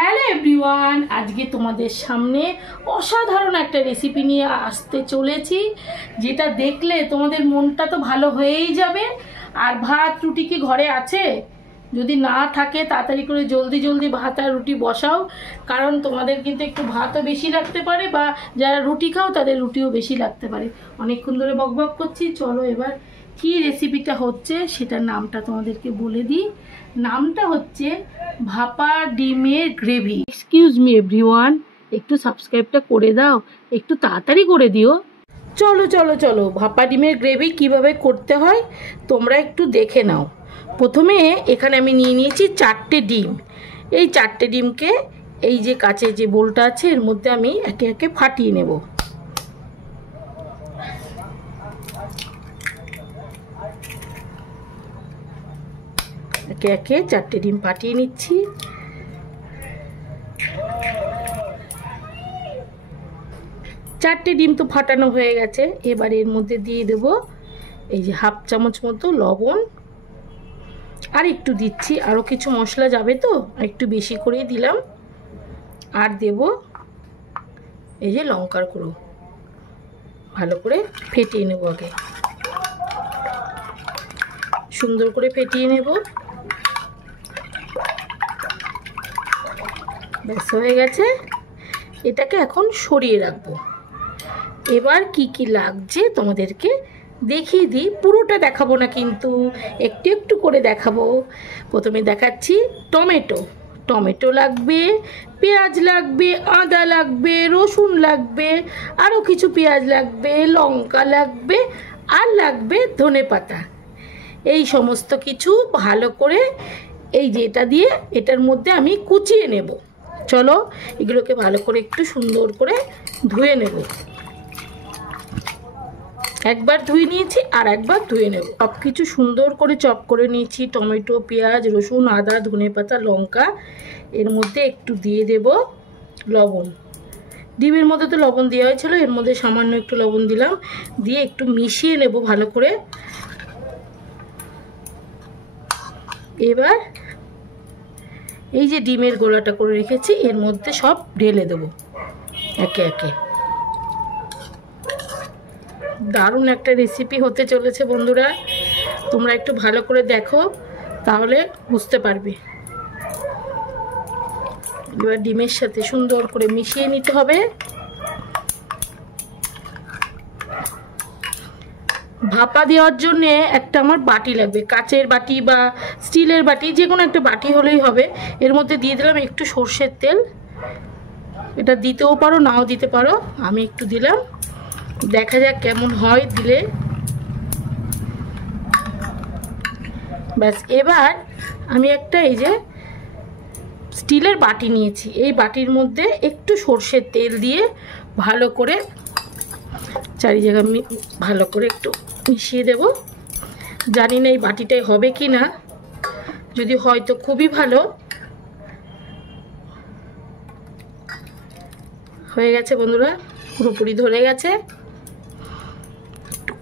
Hello everyone, আজকে তোমাদের সামনে অসাধারণ একটা রেসিপি নিয়ে আসতে চলেছি, যেটা দেখলে তোমাদের মনটা তো ভালো হয়েই যাবে। আর ভাত রুটি কি ঘরে আছে? যদি না থাকে তাড়াতাড়ি করে জলদি জলদি ভাত আর রুটি বসাও, কারণ তোমাদের কিন্তু একটু ভাতও বেশি লাগতে পারে, বা যারা রুটি খাও তাদের রুটিও বেশি লাগতে পারে। অনেকক্ষণ ধরে বকবক করছি, চলো এবার কি রেসিপিটা হচ্ছে সেটার নামটা তোমাদেরকে বলে দিই। নামটা হচ্ছে ভাপা ডিমের গ্রেভি। এক্সকিউজ মি এভরিওয়ান, একটু সাবস্ক্রাইবটা করে দাও, একটু তাড়াতাড়ি করে দিও। চলো চলো চলো, ভাপা ডিমের গ্রেভি কিভাবে করতে হয় তোমরা একটু দেখে নাও। প্রথমে এখানে আমি নিয়ে নিয়েছি 4টে ডিম। এই 4টে ডিমকে এই যে কাচের যে বোলটা আছে এর মধ্যে আমি একে একে ফাটিয়ে নেব। একে একে 4টে ডিম ফাটিয়ে নিচ্ছি। চারটে ডিম তো ফাটানো হয়ে গেছে। এবার এর মধ্যে দিয়ে দেব এই যে হাফ চামচ মতো লবণ, আর একটু দিচ্ছি, আরও কিছু মশলা যাবে তো একটু বেশি করেই দিলাম। আর দেব এই যে লঙ্কার গুঁড়ো, ভালো করে ফেটিয়ে নেব। আগে সুন্দর করে ফেটিয়ে নেব। ব্যাস হয়ে গেছে। এটাকে এখন সরিয়ে রাখবো। এবার কি কি লাগছে তোমাদেরকে দেখিয়ে দিই। পুরোটা দেখাবো না, কিন্তু একটু একটু করে দেখাবো। প্রথমে দেখাচ্ছি টমেটো লাগবে, পেঁয়াজ লাগবে, আদা লাগবে, রসুন লাগবে, আরও কিছু পেঁয়াজ লাগবে, লঙ্কা লাগবে, আর লাগবে ধনেপাতা। এই সমস্ত কিছু ভালো করে এই যে এটা দিয়ে এটার মধ্যে আমি কুচিয়ে নেব। চলো এগুলোকে ভালো করে একটু সুন্দর করে ধুয়ে নেব। একবার ধুয়ে নিয়েছি আর একবার ধুয়ে নেব। সব কিছু সুন্দর করে চপ করে নিয়েছি। টমেটো, পেঁয়াজ, রসুন, আদা, ধনেপাতা, লঙ্কা। এর মধ্যে একটু দিয়ে দেব লবণ। ডিমের মধ্যে তো লবণ দেওয়া হয়েছিল, এর মধ্যে সামান্য একটু লবণ দিলাম। দিয়ে একটু মিশিয়ে নেব ভালো করে। এবার এই যে ডিমের গোলাটা করে রেখেছি এর মধ্যে সব ঢেলে দেব একে একে। দারুণ একটা রেসিপি হতে চলেছে বন্ধুরা, তোমরা একটু ভালো করে দেখো তাহলে বুঝতে পারবে। এবার ডিমের সাথে সুন্দর করে মিশিয়ে নিতে হবে। ভাপা দেওয়ার জন্য একটা আমার বাটি লাগবে, কাচের বাটি বা স্টিলের বাটি, যে কোনো একটা বাটি হলেই হবে। এর মধ্যে দিয়ে দিলাম একটু সর্ষের তেল। এটা দিতেও পারো নাও দিতে পারো, আমি একটু দিলাম। দেখা যাক কেমন হয় দিলে। ব্যাস এবার আমি একটা এই যে স্টিলের বাটি নিয়েছি, এই বাটির মধ্যে একটু সর্ষের তেল দিয়ে ভালো করে চারি জায়গা ভালো করে একটু মিশিয়ে দেব। জানি না এই বাটিটাই হবে কি না, যদি হয় তো খুবই ভালো। হয়ে গেছে বন্ধুরা, পুরোপুরি ধরে গেছে।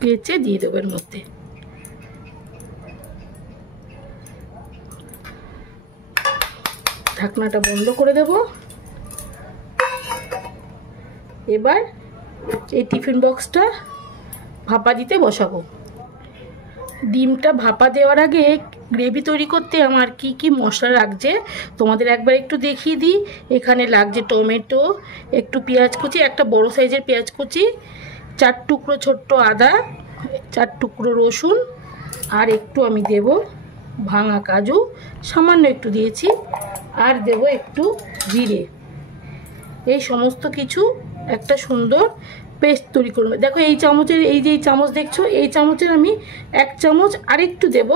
কেচে দিয়ে দেবো এর মধ্যে। ঢাকনাটা বন্ধ করে দেব। এবার এই টিফিন বক্সটা ভাপা দিতে বসাবো। ডিমটা ভাপা দেওয়ার আগে গ্রেভি তৈরি করতে আমার কি কি মশলা লাগছে তোমাদের একবার একটু দেখিয়ে দিই। এখানে লাগছে টমেটো, একটু পেঁয়াজ কুচি, একটা বড় সাইজের পেঁয়াজ কুচি, 4 টুকরো ছোট্ট আদা, 4 টুকরো রসুন, আর একটু আমি দেব ভাঙা কাজু, সামান্য একটু দিয়েছি, আর দেব একটু জিরে। এই সমস্ত কিছু একটা সুন্দর পেস্ট তৈরি করবে। দেখো এই চামচের, এই যে চামচ দেখছো, এই চামচের আমি 1 চামচ আরেকটু দেব,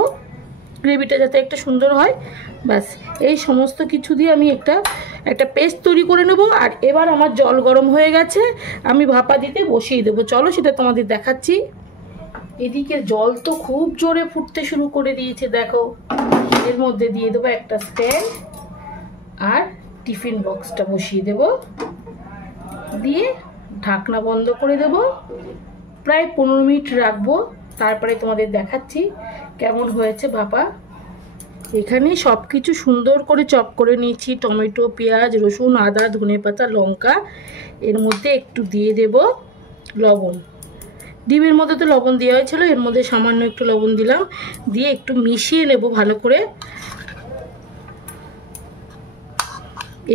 গ্রেভিটা যাতে একটা সুন্দর হয়। ব্যাস এই সমস্ত কিছু দিয়ে আমি একটা পেস্ট তৈরি করে নেব। আর এবার আমার জল গরম হয়ে গেছে, আমি ভাপা দিতে বসিয়ে দেবো। চলো সেটা তোমাদের দেখাচ্ছি। এদিকে জল তো খুব জোরে ফুটতে শুরু করে দিয়েছে, দেখো। এর মধ্যে দিয়ে দেবো একটা স্ট্যান্ড, আর টিফিন বক্সটা বসিয়ে দেব, দিয়ে ঢাকনা বন্ধ করে দেব। প্রায় 15 মিনিট রাখবো, তারপরে তোমাদের দেখাচ্ছি কেমন হয়েছে ভাপা। এখানে সব কিছু সুন্দর করে চপ করে নিয়েছি, টমেটো, পেঁয়াজ, রসুন, আদা, ধনেপাতা, লঙ্কা। এর মধ্যে একটু দিয়ে দেব লবণ। ডিমের মধ্যে তো লবণ দেওয়া হয়েছিল, এর মধ্যে সামান্য একটু লবণ দিলাম, দিয়ে একটু মিশিয়ে নেব ভালো করে।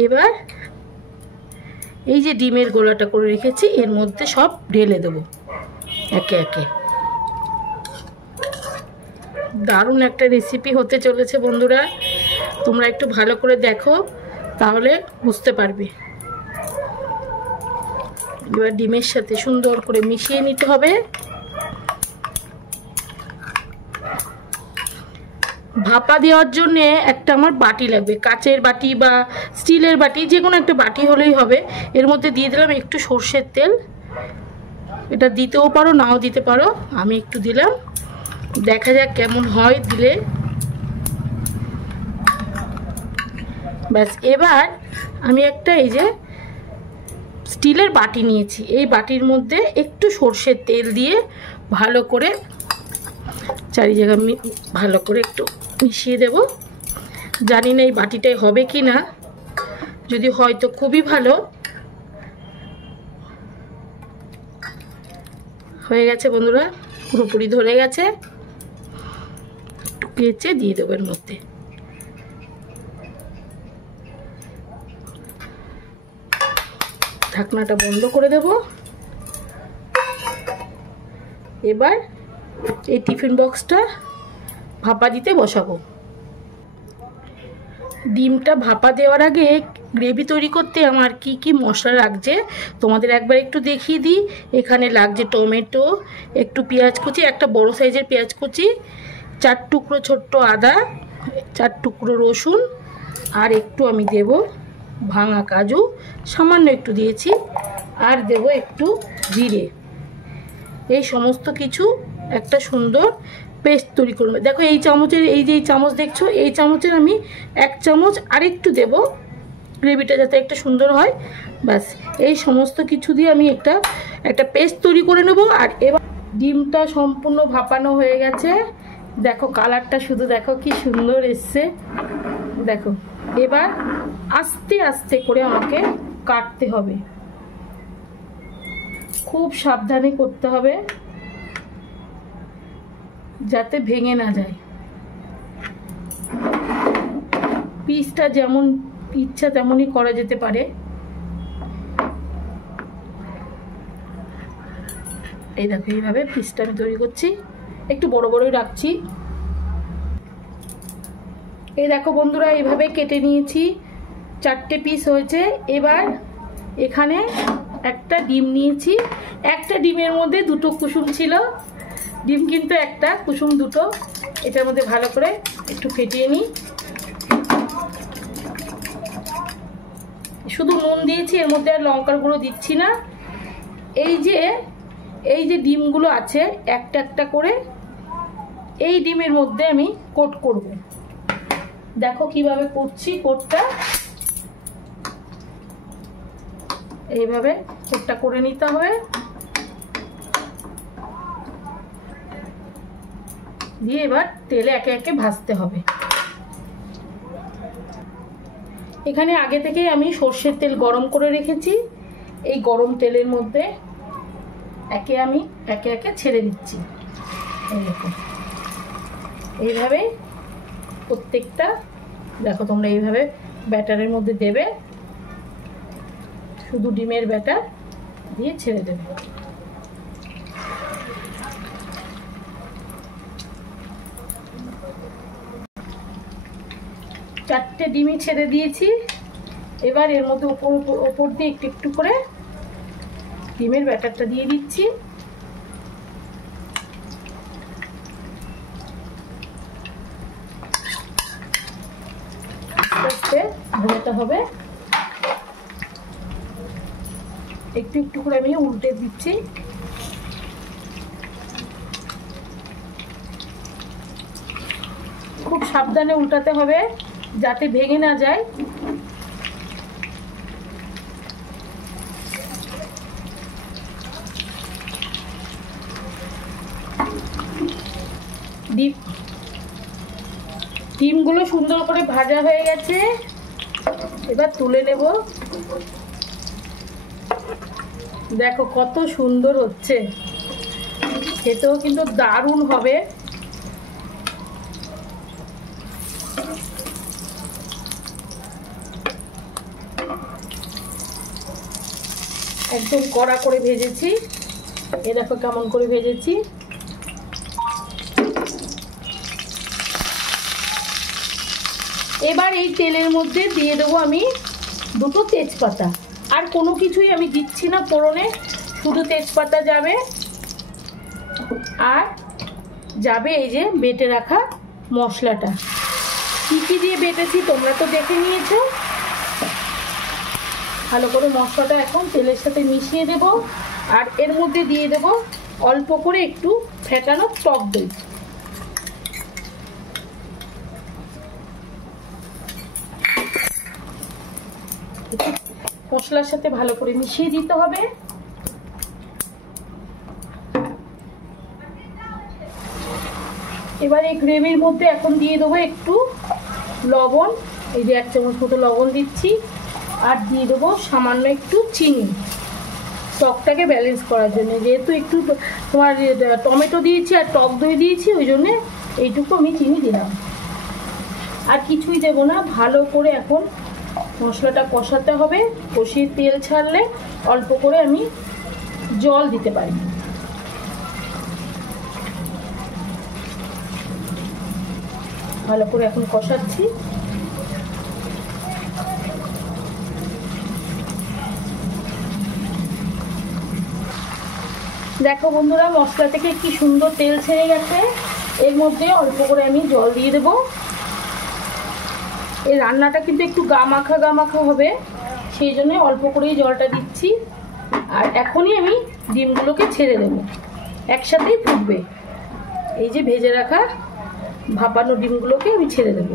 এবার এই যে ডিমের গোলাটা করে রেখেছি এর মধ্যে সব ঢেলে দেব একে একে। দারুণ একটা রেসিপি হতে চলেছে বন্ধুরা, তোমরা একটু ভালো করে দেখো তাহলে বুঝতে পারবে। এবার ডিমের সাথে সুন্দর করে মিশিয়ে নিতে হবে। ভাপা দেওয়ার জন্য একটা আমার বাটি লাগবে, কাচের বাটি বা স্টিলের বাটি, যে কোনো একটা বাটি হলেই হবে। এর মধ্যে দিয়ে দিলাম একটু সর্ষের তেল। এটা দিতেও পারো নাও দিতে পারো, আমি একটু দিলাম, দেখা যাক কেমন হয় দিলে। ব্যাস, এবার আমি একটা এই যে স্টিলের বাটি নিয়েছি, এই বাটির মধ্যে একটু সর্ষের তেল দিয়ে ভালো করে চারি জায়গা ভালো করে একটু মিশিয়ে দেব। জানি না এই বাটিটাই হবে কি না, যদি হয় তো খুবই ভালো। হয়ে গেছে বন্ধুরা, পুরোপুরি ধরে গেছে। একটু কেচে দিয়ে দেবো এর মধ্যে। ঢাকনাটা বন্ধ করে দেব। এবার এই টিফিন বক্সটা ভাপা দিতে বসাবো। ডিমটা ভাপা দেওয়ার আগে গ্রেভি তৈরি করতে আমার কি কি মশলা লাগছে তোমাদের একবার একটু দেখিয়ে দিই। এখানে লাগছে টমেটো, একটু পেঁয়াজ কুচি, একটা বড় সাইজের পেঁয়াজ কুচি, 4 টুকরো ছোট্ট আদা, 4 টুকরো রসুন, আর একটু আমি দেব ভাঙা কাজু, সামান্য একটু দিয়েছি, আর দেব একটু জিরে। এই সমস্ত কিছু একটা সুন্দর পেস্ট তৈরি করবে। দেখো এই চামচের, এই যে এই চামচ দেখছো, এই চামচের আমি 1 চামচ আরেকটু দেব, গ্রেভিটা যাতে একটা সুন্দর হয়। ব্যাস, এই সমস্ত কিছু দিয়ে আমি একটা পেস্ট তৈরি করে নেব। আর এবার ডিমটা সম্পূর্ণ ভাপানো হয়ে গেছে, দেখো কালারটা শুধু দেখো কি সুন্দর এসছে, দেখো। এবার আস্তে আস্তে করে আমাকে কাটতে হবে, খুব সাবধানে করতে হবে যাতে ভেঙে না যায়। পিসটা যেমন ইচ্ছা তেমনই করা যেতে পারে। এই দেখো এইভাবে পিসটা আমি তৈরি করছি, একটু বড় বড়ই রাখছি। এই দেখো বন্ধুরা, এইভাবে কেটে নিয়েছি, 4টে পিস হয়েছে। এবার এখানে একটা ডিম নিয়েছি, একটা ডিমের মধ্যে 2টো কুসুম ছিল, ডিম কিন্তু একটা, কুসুম 2টো। এটার মধ্যে ভালো করে একটু ফেটিয়ে নিই। শুধু নুন দিয়েছি, এর মধ্যে আর লঙ্কার গুঁড়ো দিচ্ছি না। এই যে ডিমগুলো আছে একটা একটা করে এই ডিমের মধ্যে আমি কোট করব। দেখো কিভাবে করছি কোটটা, এইভাবে কোটটা করে নিতে হবে। দিয়ে এবার তেলে একে একে ভাজতে হবে। এখানে আগে থেকে আমি সর্ষের তেল গরম করে রেখেছি, এই গরম তেলের মধ্যে একে একে ছেড়ে দিচ্ছি। এইভাবে প্রত্যেকটা দেখো তোমরা এইভাবে ব্যাটারের মধ্যে দেবে, শুধু ডিমের ব্যাটার দিয়ে ছেড়ে দেবে। চারটে ডিমই ছেড়ে দিয়েছি। এবার এর মধ্যে ওপর দিয়ে একটু একটু করে ডিমের ব্যাটারটা দিয়ে দিচ্ছি। আস্তে আস্তে ভরতে হবে, একটু একটু করে আমি উল্টে দিচ্ছি। খুব সাবধানে উল্টাতে হবে যাতে ভেঙে না যায়। ডিম ডিমগুলো সুন্দর করে ভাজা হয়ে গেছে, এবার তুলে নেব। দেখো কত সুন্দর হচ্ছে, খেতেও কিন্তু দারুণ হবে। একদম কড়া করে ভেজেছি, এ দেখো কেমন করে ভেজেছি। এবার এই তেলের মধ্যে দিয়ে দেবো আমি দুটো তেজপাতা, আর কোনো কিছুই আমি দিচ্ছি না ফোড়নে, শুধু তেজপাতা যাবে আর যাবে এই যে বেটে রাখা মশলাটা। কী কী দিয়ে বেটেছি তোমরা তো দেখে নিয়েছো। ভালো করে মশলাটা এখন তেলের সাথে মিশিয়ে দেব, আর এর মধ্যে দিয়ে দেব অল্প করে একটু ফেটানো টক দই। মশলার সাথে ভালো করে মিশিয়ে দিতে হবে। এবার এই গ্রেভির মধ্যে এখন দিয়ে দেবো একটু লবণ, এই যে 1 চামচ মতো লবণ দিচ্ছি, আর দিয়ে দেবো সামান্য একটু চিনি, টকটাকে ব্যালেন্স করার জন্য। যেহেতু একটু তোমার টমেটো দিয়েছি আর টক দই দিয়েছি, ওই জন্যে এইটুকু আমি চিনি দিলাম। আর কিছুই দেবো না, ভালো করে এখন মশলাটা কষাতে হবে। কষিয়ে তেল ছাড়লে অল্প করে আমি জল দিতে পারি। ভালো করে এখন কষাচ্ছি। দেখো বন্ধুরা, মশলা থেকে কি সুন্দর তেল ছেড়ে গেছে। এর মধ্যে অল্প করে আমি জল দিয়ে দেবো। এই রান্নাটা কিন্তু একটু গা মাখা হবে, সেই জন্য অল্প করেই জলটা দিচ্ছি। আর এখনই আমি ডিমগুলোকে ছেড়ে দেবো, একসাথেই ফুটবে। এই যে ভেজে রাখা ভাপানো ডিমগুলোকে আমি ছেড়ে দেব,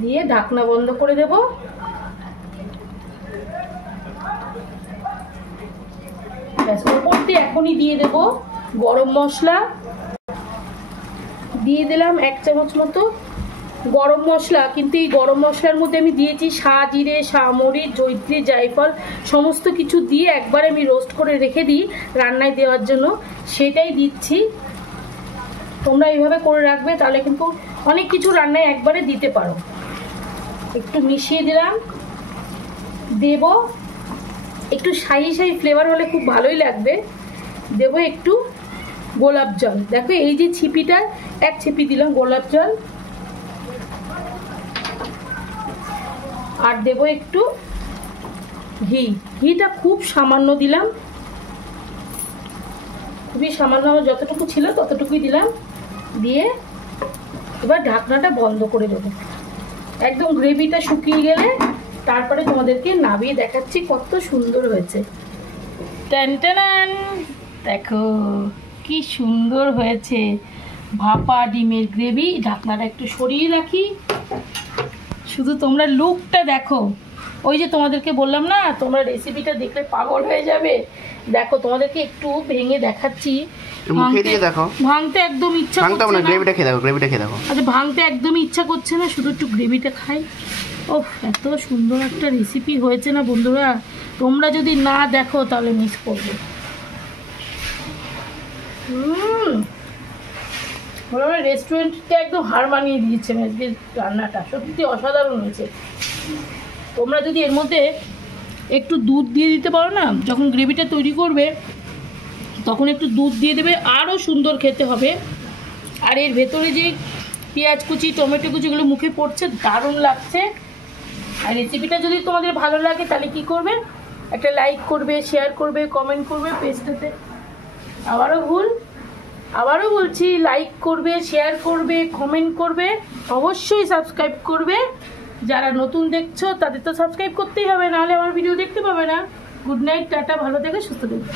দিয়ে ঢাকনা বন্ধ করে দেব। ওপর দিয়ে এখনই দিয়ে দেব গরম মশলা। দিয়ে দিলাম 1 চামচ মতো গরম মশলা, কিন্তু এই গরম মশলার মধ্যে আমি দিয়েছি সাজিরে, সামরিচ, জয়িত্রী, জায়ফল সমস্ত কিছু দিয়ে একবারে আমি রোস্ট করে রেখে দিই রান্নায় দেওয়ার জন্য, সেটাই দিচ্ছি। তোমরা এইভাবে করে রাখবে, তাহলে কিন্তু অনেক কিছু রান্নায় একবারে দিতে পারো। একটু মিশিয়ে দিলাম, দেব একটু শাহি ফ্লেভার হলে খুব ভালোই লাগবে। দেব একটু গোলাপ জল, দেখো এই যে ছিপিটা 1 ছিপি দিলাম গোলাপ জল। আর দেব একটু ঘিটা খুব সামান্য দিলাম, খুবই সামান্য, যতটুকু ছিল ততটুকুই দিলাম। দিয়ে এবার ঢাকনাটা বন্ধ করে দেবো। একদম গ্রেভিটা শুকিয়ে গেলে তারপরে তোমাদেরকে নামিয়ে দেখাচ্ছি কত সুন্দর হয়েছে। টানটানান, দেখো কি সুন্দর হয়েছে ভাপা ডিমের গ্রেভি। ঢাকনাটা একটু সরিয়ে রাখি, শুধু তোমরা লুকটা দেখো। ওই যে তোমাদেরকে বললাম না, তোমরা রেসিপিটা দেখলে পাগল হয়ে যাবে। দেখো তোমাদেরকে একটু ভেঙে দেখাচ্ছি। ভাঙতে একদম ইচ্ছা করছে না, গ্রেভিটা খেয়ে দেখো। আচ্ছা, ভাঙতে একদমই ইচ্ছা করছে না, শুধু একটু গ্রেভিটা খাই। ওহ, এত সুন্দর একটা রেসিপি হয়েছে না বন্ধুরা, তোমরা যদি না দেখো তাহলে মিস করবে। রেস্টুরেন্টটা একদম হার মানিয়ে দিয়েছে মেজদির রান্নাটা, সত্যি অসাধারণ হয়েছে। তোমরা যদি এর মধ্যে একটু দুধ দিয়ে দিতে পারো না, যখন গ্রেভিটা তৈরি করবে তখন একটু দুধ দিয়ে দেবে, আরও সুন্দর খেতে হবে। আর এর ভেতরে যে পেঁয়াজ কুচি, টমেটো কুচিগুলো মুখে পড়ছে, দারুণ লাগছে। আর রেসিপিটা যদি তোমাদের ভালো লাগে তাহলে কি করবে, একটা লাইক করবে, শেয়ার করবে, কমেন্ট করবে পেজটাতে। আবারও বলছি, লাইক করবে, শেয়ার করবে, কমেন্ট করবে, অবশ্যই সাবস্ক্রাইব করবে। যারা নতুন দেখছো তাদের তো সাবস্ক্রাইব করতেই হবে, নাহলে আমার ভিডিও দেখতে পাবে না। গুড নাইট, টাটা, ভালো থেকো, সুস্থ থেকো।